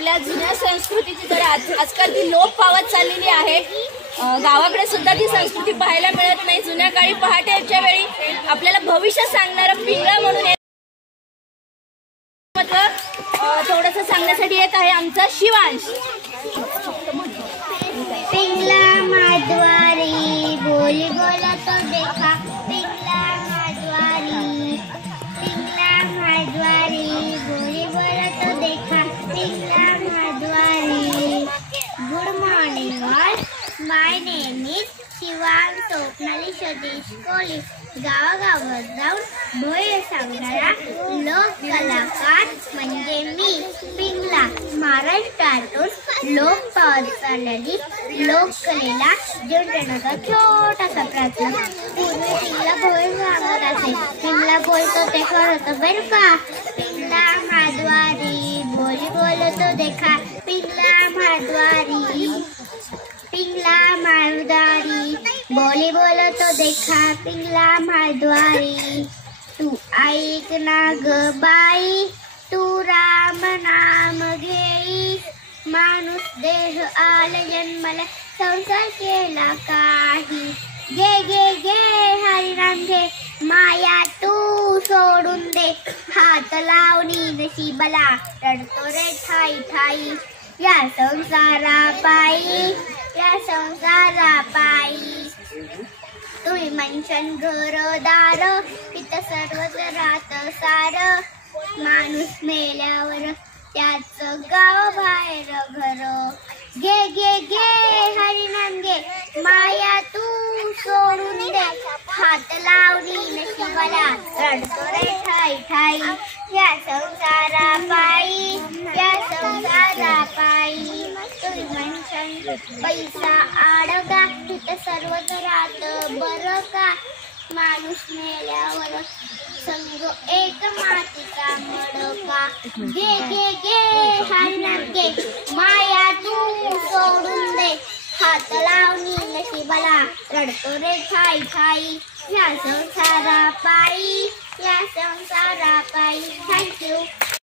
आपल्या जुन्या संस्कृतीची जरा आजकाल ती लोप पावत चाललेली आहे। गावाकडे सुद्धा ती संस्कृती पाहायला मिळत नाही। जुन्या काळी पहाटेच्या वेळी आपल्याला भविष्य सांगणारा पिंगळा म्हणून थोडंसं सांगण्यासाठी येत आहे आमचा शिवांश। पिंगला माधवारी बोली बोला तो देखा, पिंगला माधवारी, पिंगला माधवारी बोली बोला तो देखा, Pingala Madhavari. Good morning all, my name is Shivansh Swapnali Satish Kohli. गावागावात जाऊन भोये सांगणारा लोक कलाकार म्हणजे मी पिंगला। महाराष्ट्रातून लोक पावत चाललेली लोककलेला जिंकण्याचा छोटासा प्रयत्न। पूर्वी पिंगला भोये सांगत असे, पिंगला बोलतो ते खरं बरं का। पिंगला माधवारी बोली बोलतो देखा, पिंगला माधवारी, पिंगला माधवारी बोली बोलतो देखा, पिंगला माधवारी। तू ऐक ना ग बाई, तू राम नाम घेई, माणूस देह आल जन्मला संसार केला काही। गे गे गे हरिनाम घे, माया तू सोडून दे, हात लावणी नशिबाला रडतो रे ठाई ठाई। या संसारा पायी, या संसारा पायी, तुम्ही म्हणशन घरदार, इथं सर्वच राहत सार। माणूस मेल्यावर त्याच गाव बाहेर घर। गे गे गे हरिनाम घे, माया तू सोडून दे, हात लावणी नशिबाला रडतो रे ठाई ठाई। या संसारा पायी, या संसारा पायी, तुम्ही म्हणशन पैसा आडका, तिथं सर्वच राहत बरं का। माणूस मेल्यावर संग एक मातीचा मडका। गे गे गे हरिनाम घे, माया तू सोडून दे, हात लावणी नशिबाला रडतो रे ठाई ठाई। या संसारा पायी, या संसारा पायी। थँक्यू।